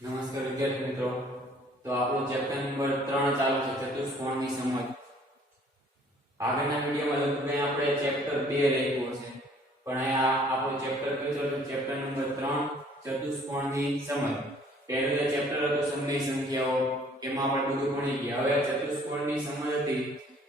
નમસ્કાર વિદ્યાર્થી મિત્રો, તો આપણો ચેપ્ટર નંબર 3 ચાલુ છે ચતુષ્કોણની સમજ. આગળના વિડિયોમાં લગભગ આપણે ચેપ્ટર 2 લખ્યું છે, પણ અહીંયા આપણો ચેપ્ટર કયો છે? ચેપ્ટર નંબર 3 ચતુષ્કોણની સમજ. પહેલું જે ચેપ્ટર હતું સમય સંખ્યાઓ, એમાં આપણે બધું ભણી ગયા. હવે ચતુષ્કોણની સમજ હતી,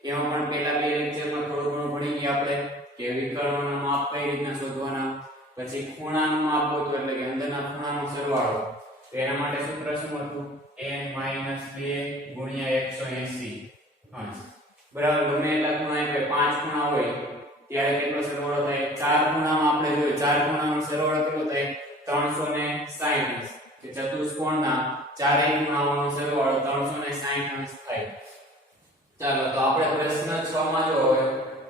એમાં પણ પહેલા બે લેક્ચરમાં થોડું ઘણું ભણી ગયા આપણે કે વિકર્ણોના માપ કઈ રીતના શોધવાના, પછી ખૂણાનું માપ ગોતવું એટલે કે અંદરના ખૂણાનો સરવાળો. તો એના માટે સૂત્ર શું હતું? n 2 ગુણ્યા 180 અંશ બરાબર. ગમે એટલા ખૂણા એટલે 5 ખૂણા હોય ત્યારે કેટલો સરવાળો થાય? 4 ખૂણામાં આપણે જોઈએ 4 ખૂણાનો સરવાળો કેટલો થાય? 360 અંશ. કે ચતુષ્કોણના ચારેય ખૂણાઓનો સરવાળો 360 અંશ થાય. ચાલો તો આપણે પ્રશ્ન 6 માં જો હોય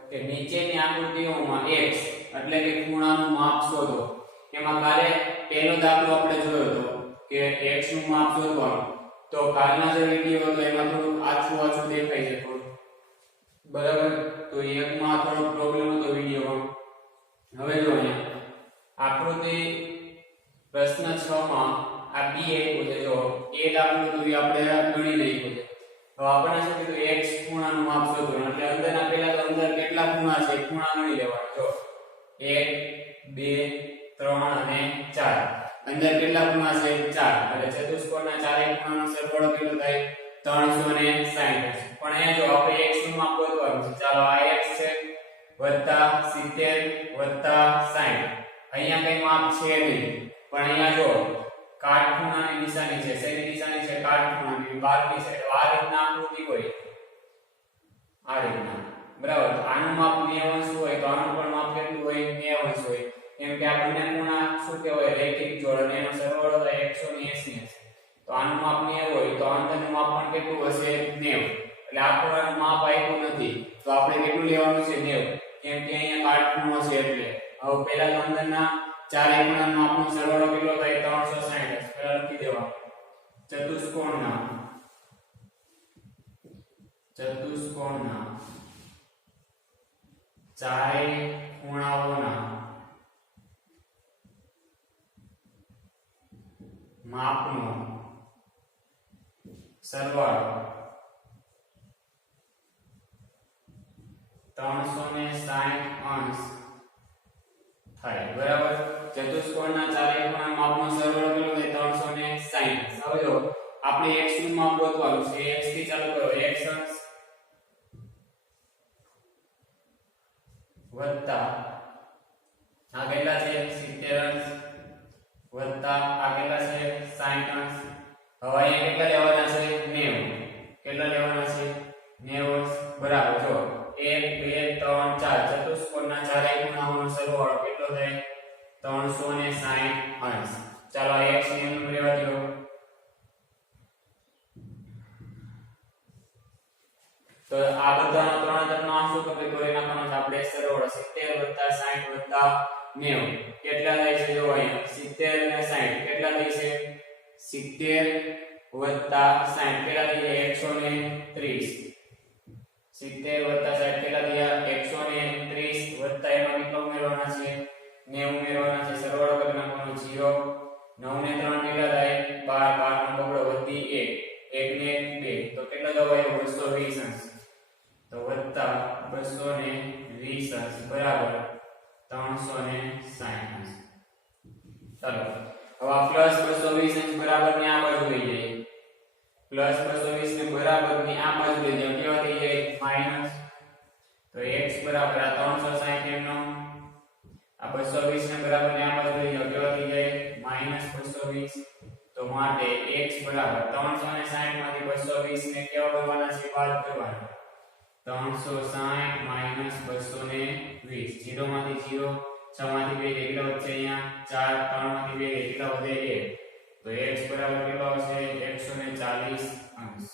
કે નીચેની આકૃતિઓમાં x એટલે કે ખૂણાનું માપ શોધો. એમાં કાલે પહેલો દાખલો આપણે જોયો હતો કે x નું માપ શોધવાનું. તો કાલના જે વિડિયો હતો એમાં થોડું આછું દેખાય છે થોડું, બરાબર. તો એકમાં થોડો પ્રોબ્લેમ હતો વિડિયોમાં. હવે જો અહીંયા આકૃતિ પ્રશ્ન 6 માં આ b આપ્યું છે. જો a દાખલો તો આપણે ગણી લઈશું. તો આપણે શું કીધું? x ખૂણાનું માપ શોધવાનું એટલે અંદરના પહેલા તો અંદર કેટલા ખૂણા છે ખૂણા ગણી લેવાના. જો 1 2 3 અને 4. અંદર કેટલા ખૂણા છે? 4. એટલે ચતુષ્કોણના ચારેય ખૂણાનો સરવાળો કેટલો થાય? 360. પણ અહીંયા જો આપણે x નું માપ ગોતવાનું છે. ચાલો આ x છે વત્તા 70 વત્તા 60. અહીંયા કઈ માપ છે નહીં, પણ અહીંયા જો કાટખૂણાની નિશાની છે. શેની નિશાની છે? કાટખૂણાની, 12ની છે. તો આ રીતના આકૃતિ હોય, આ રીતના, બરાબર. આનું માપ 90 અંશ હોય તો આનું પણ માપ કેટલું હોય? 90 અંશ હોય. એમ કે આ બંને ખૂણા શું કહેવાય? રેખિક જોડ અને એનો સરવાળો થાય 180 હશે. તો આનું માપ 90 હોય તો અંદરનું માપ પણ કેટલું હશે? 90. એટલે આ ખૂણાનું માપ આપ્યું નથી તો આપણે કેટલું લેવાનું છે? 90. કેમ કે અહીંયા કાટખૂણો છે એટલે. હવે પહેલા તો અંદરના ચારેય ખૂણાના માપનો સરવાળો કેટલો થાય? 360 હશે. પહેલા લખી દેવાનું ચતુષ્કોણના ચારેય ખૂણાઓના માપનો સરવાળો 360 અંશ થાય, બરાબર. ચતુષ્કોણના ચારેય ખૂણાના માપનો સરવાળો કેટલો થાય? 360. હવે જો આપણે x નું માપ ગોતવાનું છે. x થી ચાલુ કરો. x અંશ વત્તા આ કેટલા છે? 70 અંશ વત્તા આ કેટલા છે? 60 અંશ. હવે અહીંયા કેટલા લેવાના છે? 90. કેટલા લેવાના છે? 90 અંશ, બરાબર. જો 1 2 3 4 ચતુષ્કોણના ચારેય ખૂણાઓનો સરવાળો કેટલો થાય? 360 અંશ. ચાલો આ x ની અંદર લેવા દો. તો આ બધાનો ત્રણ તરનો આંશુ કપી કરી નાખવાનો છે આપણે. સરવાળો 70 60 90 કેટલા થાય છે? જો અહીંયા 70 અને 60 કેટલા થાય છે? 70 60 કેટલા થાય? 130. 70 60 કેટલા થયા? 130 વત્તા એમાં કેટલા ઉમેરવાના છે? 90 ઉમેરવાના છે. સરવાળો કરી નાખવાનો 0. 9 ને 3 કેટલા થાય? 12 નો બગડો વધી 1 ને 2 તો કેટલો જવાબ આવ્યો? 220 અંશ. તો વત્તા 220 અંશ બરાબર 360 અંશ. ચાલો હવે આ પ્લસ 220 અંશ બરાબર ને આ બાજુ લઈ જઈએ. પ્લસ 220 ને બરાબર ની આ બાજુ લઈ જઈએ. કેવા થઈ જાય? માઈનસ. તો x બરાબર આ 360 એમનો આ 220 ને બરાબર ને આ બાજુ લઈ જાઓ. કેવા થઈ જાય? માઈનસ 220. તો માટે x બરાબર 360 માંથી 220 ને કેવા કરવાના છે? બાદ કરવાના. 360 માઈનસ 220. 0 માંથી 0, 6 માંથી 2 કેટલા વધશે? અહીંયા 4, 3 માંથી 2 કેટલા વધે? 1. તો x બરાબર કેટલો આવશે? 140 અંશ.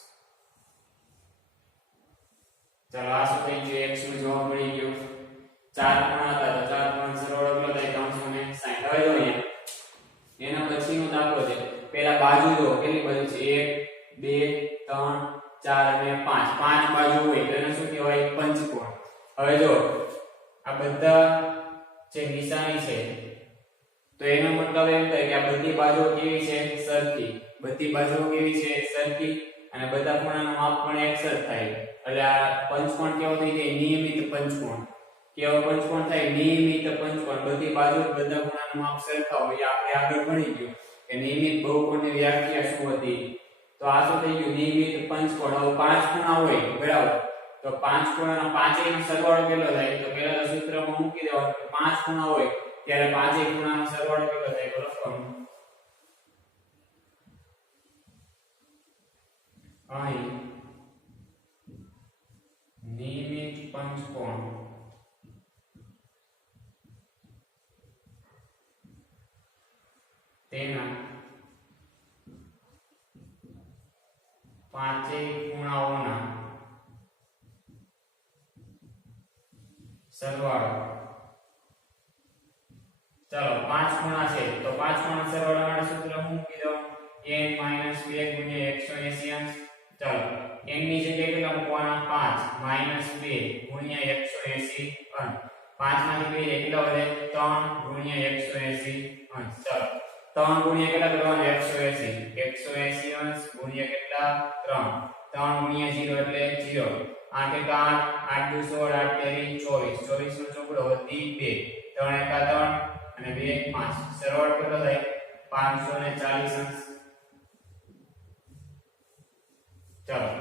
ચાલો આ શું થઈ ગયું? x નો જવાબ મળી ગયો. 4 ખૂણા હતા તો 4 ખૂણાનો સરવાળો કેટલો થાય? 360. હવે જો અહીંયા એના પછીનો દાખલો છે. પહેલા બાજુ જો કેટલી બાજુ છે? 1 2 3 4 અને 5. 5 બાજુ હોય તો એને શું કહેવાય? પંચકોણ. હવે જો આ બધા જે નિશાની છે તો એનો મતલબ એમ થાય કે આ બધી બાજુઓ કેવી છે? સરખી. બધી બાજુઓ કેવી છે સરખી અને બધા ખૂણાનું માપ પણ એક જ થાય એટલે આ પંચકોણ કેવો થઈ જાય નિયમિત પંચકોણ કેવો પંચકોણ થાય નિયમિત પંચકોણ બધી બાજુ બધા ખૂણાનું માપ સરખા હોય આપણે આગળ ભણી ગયું કે નિયમિત બહુકોણની વ્યાખ્યા શું હતી તો આ શું થઈ ગયું નિયમિત પંચકોણ હવે પાંચ ખૂણા હોય બરાબર તો પાંચ ખૂણાના પાંચેયનો સરવાળો કેટલો થાય તો પહેલા તો સૂત્રમાં મૂકી દેવાનું કે પાંચ ખૂણા હોય ત્યારે પાંચેય ખૂણાનો સરવાળો કેટલો થાય તો લખવાનું અહીં નિયમિત પંચકોણ તેના પાંચેય ખૂણાઓના સરવાળો ચાલો પાંચ ખૂણા છે તો પાંચ ખૂણા સરવાળા માટે સૂત્ર હું મૂકી દઉં n - 2 ગુણ્યા 180 અંશ ચાલો n ની જગ્યાએ કેટલા મૂકવાના 5 - 2 ગુણ્યા 180 અંશ 5 માંથી 2 કેટલા વધે 3 ગુણ્યા 180 અંશ ચાલો 3 ગુણ્યા કેટલા કરવાના 180 180 અંશ ગુણ્યા કેટલા 3 3 ગુણ્યા 0 એટલે 0 8 એકા 8 8 દુ 16 8 તેરી 24 24 નો ચોકડો વધી 2 3 એકા 3 અને 2 5 સરવાળો કેટલો થાય 540 અંશ ચાલો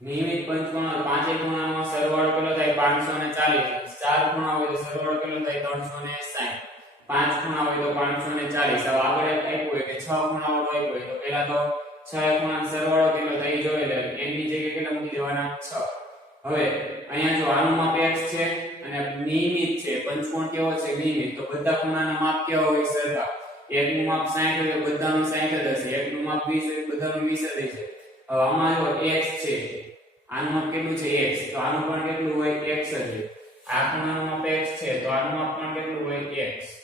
નિયમિત પંચકોણ પાંચેય ખૂણાનો સરવાળો કેટલો થાય 540 ચાર ખૂણા હોય તો સરવાળો કેટલો થાય 360 પાંચ ખૂણા હોય તો 540 હવે આગળ આપ્યું હોય કે 6 ખૂણાઓ હોય તો પહેલા તો 6 ખૂણાનો સરવાળો કેટલો થાય એ જોઈ લે n ની જગ્યાએ કેટલા મૂકી દેવાના 6 હવે અહીંયા જો આનું માપ x છે અને નિયમિત છે પંચકોણ કેવો છે નિયમિત તો બધા ખૂણાના માપ કેવા હોય સરખા એકનું માપ 60 હોય તો બધાનું 60 જ હશે એકનું માપ 20 હોય તો બધાનું 20 જ હશે હવે આમાં જો x છે આનું માપ કેટલું છે x તો આનું પણ કેટલું હોય x જ છે આ ખૂણાનું માપ x છે તો આનું માપ પણ કેટલું હોય x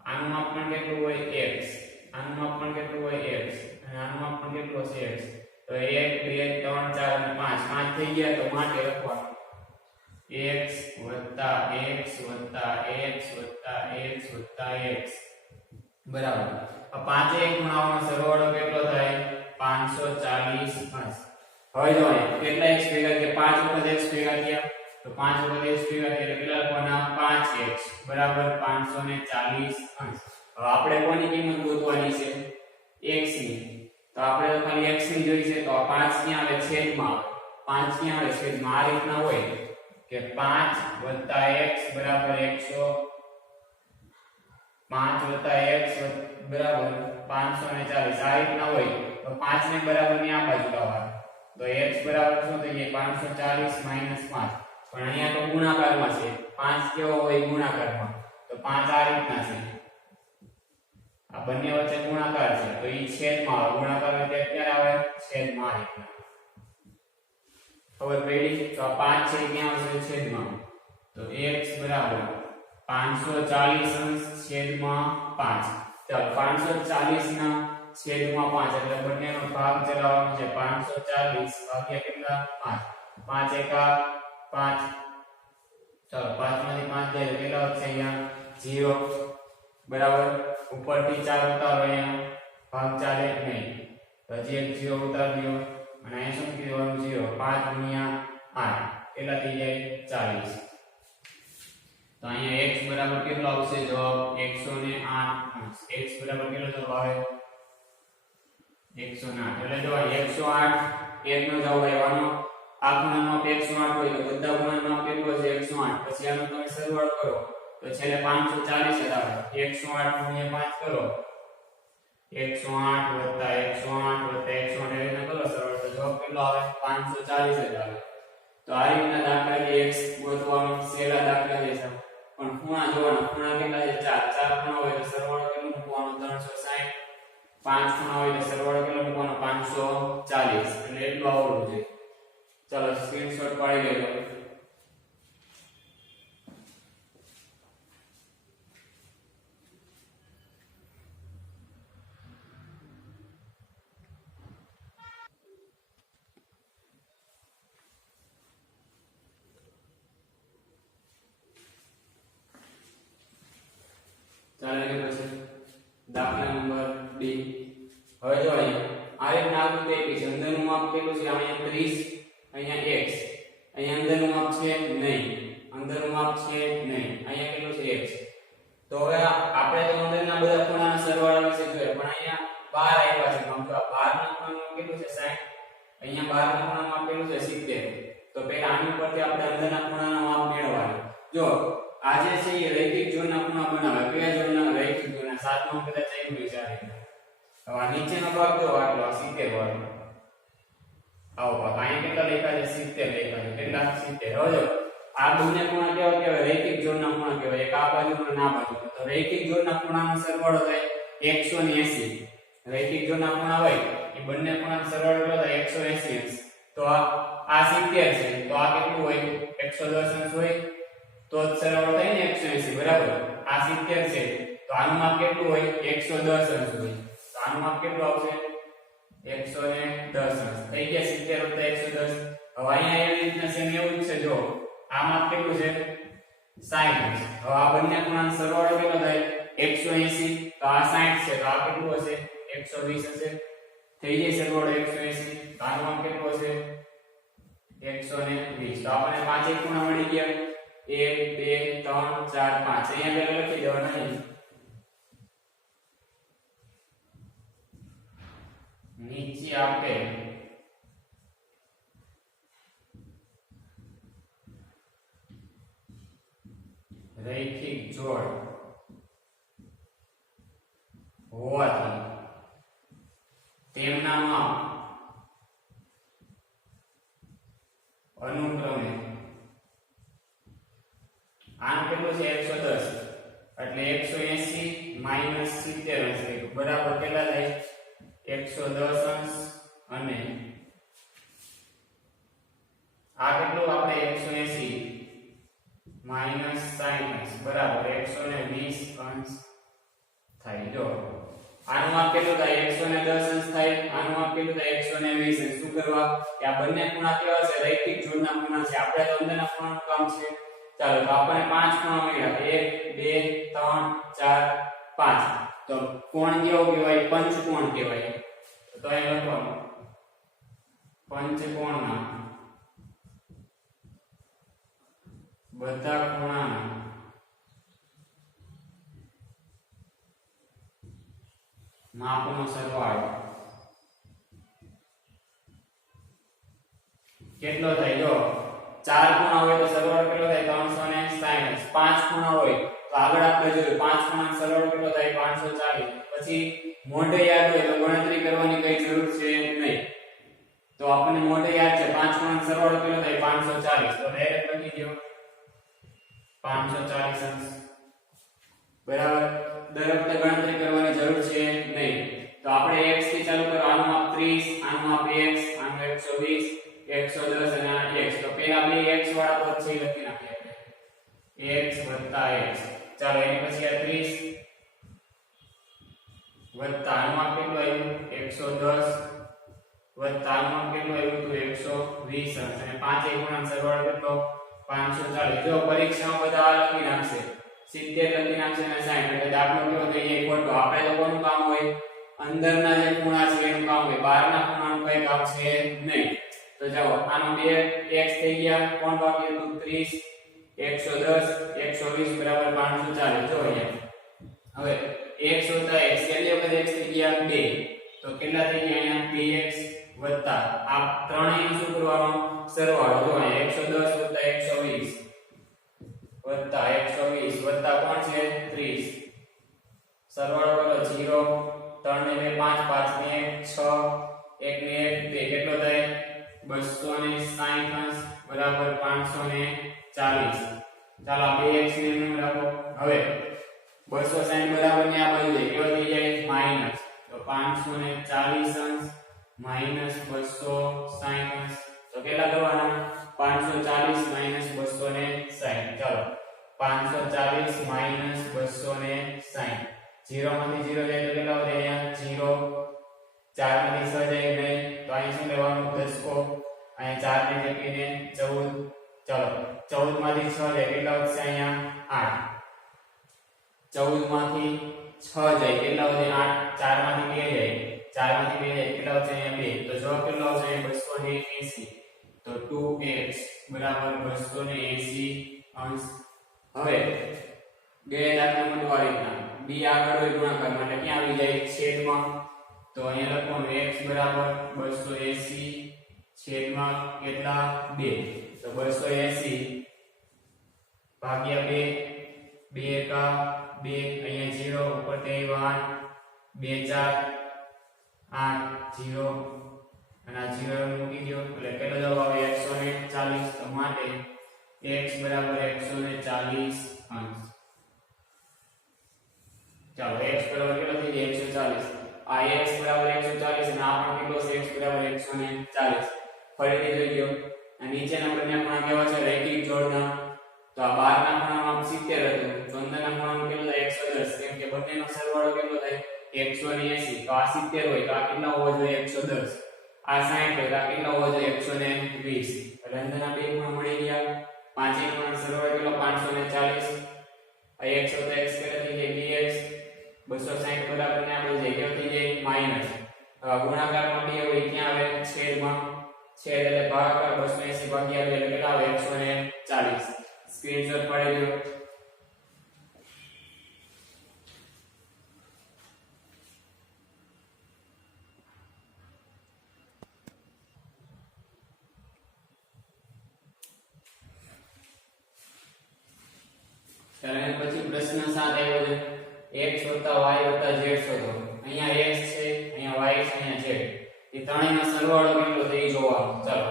આનું માપ પણ કેટલું હોય x આનું માપ પણ કેટલું હોય x અને આનું માપ પણ કેટલું હશે x તો 1 2 3 4 અને 5 5 થઈ ગયા તો માટે લખવાનું x x x બરાબર આ પાંચેય ખૂણાઓનો સરવાળો કેટલો થાય 540 અંશ હવે જો કેટલા x ભેગા થયા 5 વખત x ભેગા થયા તો 5 વખત x ભેગા થયા એટલે કેટલા લખવાના 5x બરાબર 540 અંશ હવે આપણે કોની કિંમત ગોતવાની છે x ની તો આપણે તો ખાલી x ની જોઈ છે તો આ 5 ક્યાં આવે છેદમાં આવે 5 ક્યાં આવે છેદમાં આ રીતના હોય કે 5 x બરાબર 100 5 x બરાબર 540 આ રીતના હોય તો 5 ને બરાબર ની આ બાજુ લાવવાનું તો x બરાબર શું થઈ જાય 540 - 5 પણ અહીંયા તો ગુણાકારમાં છે 5 કેવો હોય ગુણાકારમાં તો 5 આ રીતના છે આ બંને વચ્ચે ગુણાકાર છે તો ઈ છેદમાં આવે ગુણાકાર એટલે ક્યારે આવે છેદમાં આ રીતના ખબર પડી તો આ 5 છે ક્યાં આવશે છેદમાં તો x બરાબર 540 અંશ છેદમાં 5 ચાલો 540 ના છેદમાં 5 એટલે બંનેનો ભાગ ચલાવવાનો છે 540 ભાગ્યા કેટલા 5 5 એકા 5 ચાલો 5 માંથી 5 જાય કેટલા વધશે અહીંયા 0 બરાબર ઉપરથી 4 ઉતારો અહીંયા ભાગ ચાલે નહીં તો હજી એક 0 ઉતાર દો અને અહીંયા શું કીધું 0 5 ગુણ્યા 8 કેટલા થઈ જાય 40 તો અહીંયા x બરાબર કેટલો આવશે જવાબ 108 અંશ x બરાબર કેટલો જવાબ આવે 108 એટલે જો 108 એક નો જવાબ આવવાનો આ ખૂણાનો માપ 108 હોય તો બધા ખૂણાનો માપ કેટલો છે 108 પછી આનો તમે સરવાળો કરો તો છેલ્લે 540 જ આવે 108 ગુણ્યા 5 કરો 108 વત્તા 108 વત્તા 108 એવી રીતના કરો સરવાળો તો જવાબ કેટલો આવે 540 જ આવે તો આ રીતના દાખલા કે x ગોતવાનો સહેલા દાખલા છે પણ ખૂણા જોવાના ખૂણા કેટલા છે 4 ખૂણા હોય તો સરવાળો કેટલો મૂકવાનો 360 5 ખૂણા હોય તો સરવાળો કેટલો મૂકવાનો 540 એટલે એટલું આવડવું જોઈએ ચાલો સ્ક્રીનશોટ પાડી લેજો નહીં, અંદરનું માપ છે નહીં. અહીંયા કેટલું છે x. તો હવે આપણે તો અંદરના બધા ખૂણાના સરવાળા વિશે જોઈએ, પણ અહીંયા બહાર આવ્યા છે માપ. તો આ બહારના ખૂણામાં કેટલું છે 60, અહીંયા બહારના ખૂણામાં કેટલું છે 70. તો પહેલા આની ઉપરથી આપણે અંદરના ખૂણાના માપ મેળવવાના. જો આ જે છે એ રૈખિક જોડના ખૂણા બનાવે. કયા જોડના? રૈખિક જોડના. 7 માં કદાચ આવ્યું છે આ રીતે. હવે આ નીચેનો ભાગ જો આટલો 70 વાળો આવો ભાગ. અહીંયા કેટલા લખ્યા છે? 70 લખ્યા છે. કેટલા? 70. હવે જો આ બંને ખૂણા કેવા કહેવાય? રૈખિક જોડના ખૂણા કહેવાય. એક આ બાજુનો અને આ બાજુનો. તો રૈખિક જોડના ખૂણાનો સરવાળો થાય 180. રૈખિક જોડના ખૂણા હોય એ બંને ખૂણાનો સરવાળો કેટલો થાય? 180. તો આ 70 છે, તો આ કેટલું હોય? 110 અંશ હોય. તો સરવાળો થાય ને 180, બરાબર. આ 70 છે, તો આનું માપ કેટલું હોય? 110 અંશ હોય. તો આનું માપ કેટલું આવશે? 110 અંશ. થઈ ગયા 70 + 110. હવે અહીંયા એવી રીતના સેમ એવું જ છે. જો આ માપ કેટલું છે? 60 અંશ. હવે આ બંને ખૂણાનો સરવાળો કેટલો થાય? 180. તો આ 60 છે, તો આ કેટલું હશે? 120 હશે. થઈ જાય સરવાળો 180. તો આનું માપ કેટલું હશે? 120. તો આપણે પાંચે ખૂણા મળી ગયા. 1 2 3 4 5. અહીંયા પહેલા લખી દેવાના છે. નીચે આપણે રૈખિક જોડ હોવાથી તેમના માપ અનુક્રમે આનું કેટલું છે? 110. એટલે 180 - 70 અંશ બરાબર કેટલા થાય? 110 અંશ. અને આ કેટલું? આપણે 180 - 60 અંશ બરાબર 120 અંશ થાય. જો આનું માપ કેટલું થાય? 110 અંશ થાય. આનું માપ કેટલું થાય? 120 અંશ. શું કરવા? કે આ બંને ખૂણા કેવા છે? રૈખિક જોડના ખૂણા છે. આપણે તો અંદરના ખૂણાનું કામ છે. ચાલો, તો આપણને 5 ખૂણા મળ્યા. 1 2 3 4 5. તો કોણ કેવો કહેવાય? પંચકોણ કહેવાય. તો અહીં લખવાનું પંચકોણના બધા ખૂણાના માપનો સરવાળો કેટલો થાય? જો 4 ખૂણા હોય તો સરવાળો કેટલો થાય? 360. 5 ખૂણા હોય તો આગળ આપણે જોયું 5 ખૂણાનો સરવાળો કેટલો થાય? 540. પછી મોઢે યાદ હોય તો ગણતરી કરવાની કઈ જરૂર છે નહીં. તો આપણને મોઢે યાદ છે 5 ખૂણાનો સરવાળો કેટલો થાય? 540. તો ડાયરેક્ટ લખી દો 540 અંશ બરાબર. દર વખતે ગણતરી કરવાની જરૂર છે નહીં. તો આપણે x થી ચાલુ કરો. આનું માપ 30, આનું માપ x, આનું 120, 110 અને આ x. તો પહેલા બે x વાળા પદ છે લખી નાખીએ આપણે. x + x. ચાલો એની પછી આ 30 વત્તા આનું માપ કેટલું આવ્યું? 110 વત્તા આનું માપ કેટલું આવ્યું? તો 120 અંશ. અને પાંચેય ખૂણાનો સરવાળો કેટલો? 540. જો પરીક્ષામાં બધા લખી નાખશે 70 લખી નાખશે અને 60. એટલે દાખલો કેવો થઈ જાય? ખોટો. આપણે લોકોનું કામ હોય અંદરના જે ખૂણા છે એનું કામ હોય, બહારના ખૂણાનું કઈ કામ છે નહીં. તો જાઓ આનો 2x થઈ ગયા. કોણ બાકી હતું? 30 110 120 બરાબર 540. જો અહીંયા હવે x વત્તા x કેટલી વખત x થઈ ગયા? 2. તો કેટલા થઈ ગયા? અહીંયા 2x વત્તા આ ત્રણેયનો શું કરવાનો? સરવાળો. જો અહીંયા 110 વત્તા 120 વત્તા કોણ છે? 30. સરવાળો કરો 0 3 ને 2 5 5 ને 1 6 1 ને 1 2 કેટલો થાય? 260 અંશ બરાબર 540. ચાલો આ 2x ને એમ રાખો. હવે 260 બરાબર ને આ બાજુ જાય કેવો થઈ જાય? માઈનસ. તો 540 અંશ માઈનસ 260 અંશ. તો કેટલા કરવાના? 540 - 260. ચાલો 540 - 260. 0 માંથી 0 જાય તો કેટલા વધે? અહીંયા 0. 4 માંથી 6 જાય નહીં તો અહીં શું લેવાનું? દસકો. અહીંયા 4 ને મૂકીને 14. ચાલો 14 માંથી 6 જાય કેટલા વધશે? અહીંયા 8. 14 માંથી 6 જાય કેટલા વધે? 8. 4 માંથી 2 જાય 4 માંથી 2 જાય કેટલા વધશે? અહીંયા 2. તો જવાબ કેટલો આવશે? 280. તો તો 2x બરાબર 280 અંશ. હવે બે દાખલામાં તો આ રીતના b આગળ હોય ગુણાકાર માટે ક્યાં આવી જાય છેદમાં, તો અહીંયા લખવાનું x બરાબર 280 છેદમાં કેટલા 2, તો 280 ભાગ્યા 2, 2 એકા 2, અહીંયા 0 ઉપર તે 8, 2 4 8 0 અને આ 0 મૂકી દો એટલે કેટલો જવાબ આવે 140. તો માટે x બરાબર 140 અંશ. ચાલો x બરાબર કેટલો થઈ જાય 140. આ x બરાબર 140 અને આ પણ કેટલો છે x બરાબર 140. ફરીથી જોઈ લો આ નીચેના બંને ખૂણા કેવા છે રૈખિક જોડના. તો આ 12 ના ખૂણામાં 70 હતું, 14 ના ખૂણામાં કેટલો થાય 110, કેમ કે બંનેનો સરવાળો કેટલો થાય 180. તો આ 70 હોય તો આ કેટલા હોવો જોઈએ 110, આ 60 હોય તો આ કેટલા હોવો જોઈએ 120. એટલે અંદરના બે ખૂણા મળી ગયા. પાંચેય ખૂણાનો સરવાળો કેટલો 540. આ x તો x કેટલો થઈ જાય 2x, 260 બરાબર ને આપણે જે કેટલો થઈ જાય માઈનસ. ગુણાકારમાં 2 હોય ક્યાં આવે છેદમાં, છેદ એટલે ભાગાકાર 280 ભાગ્યા 2 એટલે કેટલા આવે 140. સ્ક્રીનશોટ પાડી લો. ત્યારે પછી પ્રશ્ન 7 આવ્યો છે x + y + z શોધો. અહીંયા x છે, અહીંયા y છે, અહીંયા z. એ ત્રણેયનો સરવાળો કેટલો છે એ જોવાનો. ચાલો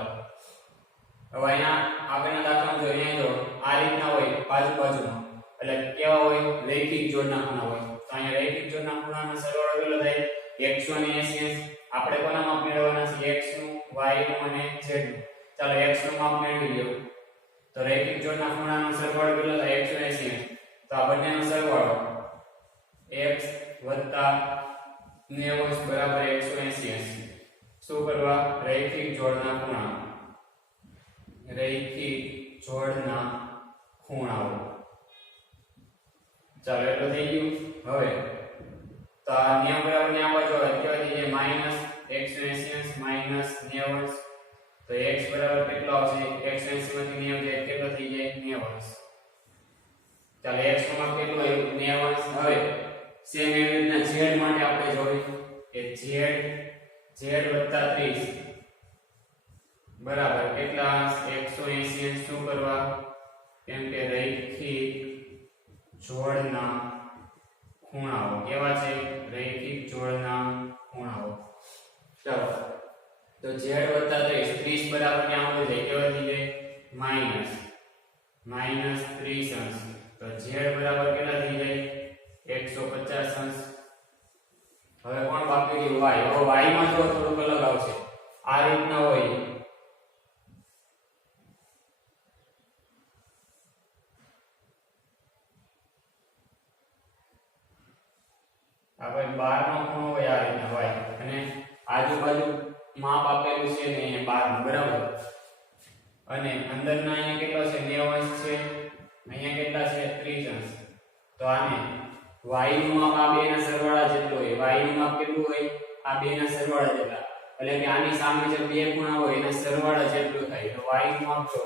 હવે અહીંયા આગળના દાખલામાં જો અહીંયા જો આ રીતના હોય બાજુ બાજુમાં, એટલે કેવા હોય રૈખિક જોડના ખૂણા હોય. તો અહીંયા રૈખિક જોડના ખૂણાનો સરવાળો કેટલો થાય 180. આપણે કોના માપ મેળવવાના છે x નું, y નું અને z નું. ચાલો x નું માપ મેળવી લો. તો રૈખિક જોડના ખૂણાનો સરવાળો કેટલો થાય 180. તો આ બંનેનો સરવાળો x + 90 બરાબર 180. શું કરવા રૈખિક જોડના ખૂણા, રૈખિક જોડના ખૂણાઓ. ચાલો એટલું થઈ ગયું. હવે તો આ 90 બરાબર ને આ બાજુ આવે કેવા થઈ જાય માઈનસ 180 માઈનસ 90. તો x બરાબર કેટલો આવશે 180 માંથી 90 જાય કેટલો થઈ જાય 90. ચાલો x નું માપ કેટલું આવ્યું 90. હવે સેમ એવી રીતના z માટે આપણે જોયું કે z + 30 બરાબર કેટલા 180. શું કરવા કેમ કે રૈખિક જોડના ખૂણાઓ કેવા છે રૈખિક જોડના ખૂણાઓ. ચાલો તો z + 30 બરાબર ક્યાં આવી જાય કેવા થઈ જાય માઈનસ 30 અંશ. તો z બરાબર કેટલા થઈ જાય 150 અંશ. હવે કોણ બાકી રહ્યું y. હવે y માં જો થોડુંક અલગ આવશે. આ રીતના હોય આપણે 12 નો ખૂણો હોય આ રીતના y અને આજુબાજુ માપ આપેલું છે ને અહીંયા 12 બરાબર. અને અંદરના અહીંયા કેટલો છે 90 અંશ છે, અહીંયા કેટલા છે 30 અંશ. તો આને y નું માપ આ બેના સરવાળા જેટલું હોય. y નું માપ કેટલું હોય આ બેના સરવાળા જેટલા, એટલે કે આની સામે જે બે ખૂણા હોય એના સરવાળા જેટલું થાય. તો y નું માપ જો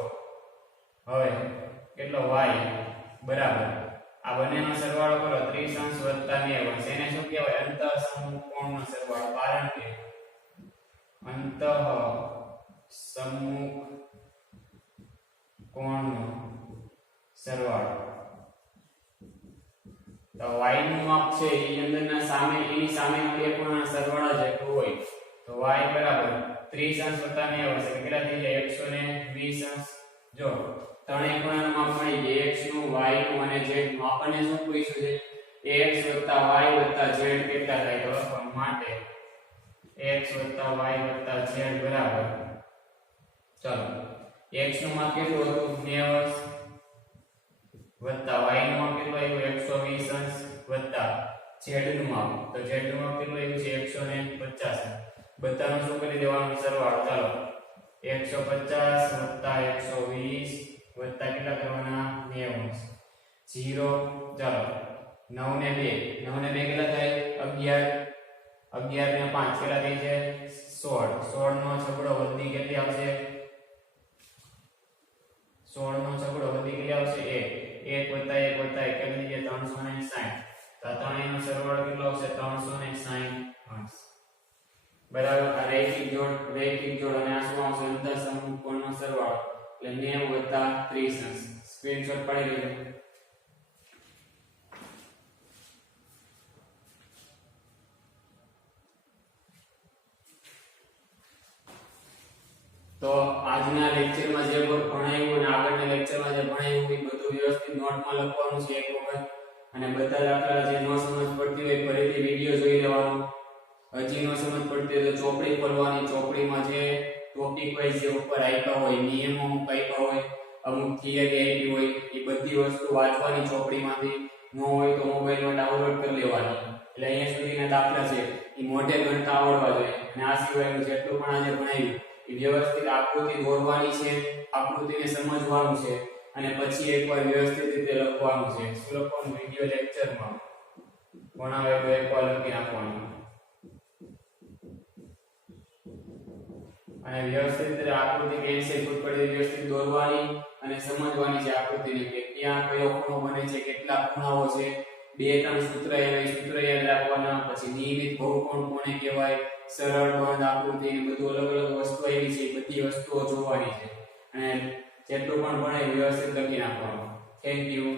હવે કેટલો y બરાબર આ બંનેનો સરવાળો કરો 30 અંશ + 90 અંશ. એને શું કહેવાય અંતઃસમૂહ કોણનો સરવાળો. કારણ કે અંતઃસમૂહ કોણનો સરવાળો. તો y નું માપ છે એ અંદરના સામે એની સામેના બે ખૂણાના સરવાળા જેટલું હોય. તો y બરાબર 30 અંશ + 90 અંશ એટલે કેટલા થઈ જાય 120 અંશ. જો ત્રણેય ખૂણાનું માપ મળી જાય x નું, y નું અને z નું. આપણને શું પૂછ્યું છે x + y + z કેટલા થાય. તો લખવા માટે x + y + z બરાબર ચાલો x નું માપ કેટલું હતું 90 વત્તા y નું માપ કેટલું આવ્યું 120 અંશ વત્તા z નું માપ. તો z નું માપ કેટલું આવ્યું છે 150. બધાનો શું કરી દેવાનો સરવાળો. ચાલો 150 વત્તા 120 વત્તા કેટલા કરવાના 90 0. ચાલો 9 ને 2 કેટલા થાય 11 11 ને 5 કેટલા થઈ છે 16. 16 નો છગડો વધી કેટલી આવશે 16 નો છગડો વધી કેટલી આવશે 1 1 + 1 + 1 કેટલી છે 360 તો આ ત્રણેયનો સરવાળો કેટલો આવશે 360 અંશ બરાબર આ રૈખિક જોડ અને આ શું આવશે અંતર સમૂહ કોણનો સરવાળો એટલે 90 + 30 અંશ સ્ક્રીનશોટ પાડી લેજો તો આજના લેક્ચરમાં જે ભણાવ્યું અને આગળના લેક્ચરમાં જે ભણાવ્યું એ બધું વ્યવસ્થિત નોટમાં લખવાનું છે એક વખત અને બધા દાખલા જે નો સમજ પડતી હોય ફરીથી વિડિયો જોઈ લેવાનો હજી નો સમજ પડતી હોય તો ચોપડી ખોલવાની ચોપડીમાં જે ટોપિક વાઇઝ જે ઉપર આપ્યા હોય નિયમો આપ્યા હોય અમુક થિયરી આપી હોય એ બધી વસ્તુ વાંચવાની ચોપડીમાંથી ન હોય તો મોબાઈલમાં ડાઉનલોડ કરી લેવાની એટલે અહીંયા સુધીના દાખલા છે એ મોઢે ગણતા આવડવા જોઈએ અને આ સિવાયનું જેટલું પણ આજે ભણાવ્યું એ વ્યવસ્થિત આકૃતિ દોરવાની છે આકૃતિને સમજવાનું છે અને પછી એકવાર વ્યવસ્થિત રીતે લખવાનું છે શું લખવાનું વિડિયો લેક્ચરમાં ભણાવે તો એકવાર લખી નાખવાનું અને વ્યવસ્થિત રીતે આકૃતિ પેન્સિલ ફૂટપડી વ્યવસ્થિત દોરવાની અને સમજવાની છે આકૃતિને કે ક્યાં કયો ખૂણો બને છે કેટલા ખૂણાઓ છે બે ત્રણ સૂત્ર એવા સૂત્ર યાદ રાખવાના પછી નિયમિત બહુકોણ કોને કહેવાય સરળ બંધ આકૃતિ ને બધું અલગ અલગ વસ્તુ આવી છે બધી વસ્તુઓ જોવાની છે અને જેટલું પણ ભણે વ્યવસ્થિત લખી નાખવાનું થેન્ક યુ